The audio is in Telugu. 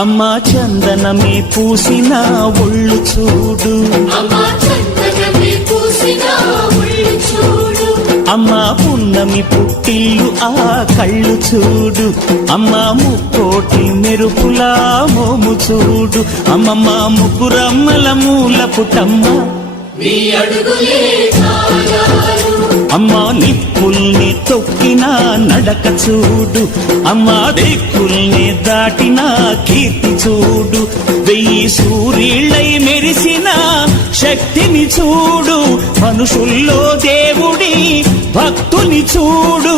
అమ్మా చందనమే పూసిన ఒళ్ళు చూడు, అమ్మా పున్నమి పుట్టిల్లు ఆ కళ్ళు చూడు, అమ్మా ముక్కోటి మెరుపులా మోము చూడు, అమ్మమ్మ ముగ్గురమ్మల మూల పుటమ్మ అమ్మా నిప్పుల్ని తొక్కిన నడక చూడు, అమ్మా దిక్కుల్ని దాటిన కీర్తి చూడు, 1000 సూర్యుళ్ళై మెరిసిన శక్తిని చూడు, మనుషుల్లో దేవుడి భక్తుని చూడు.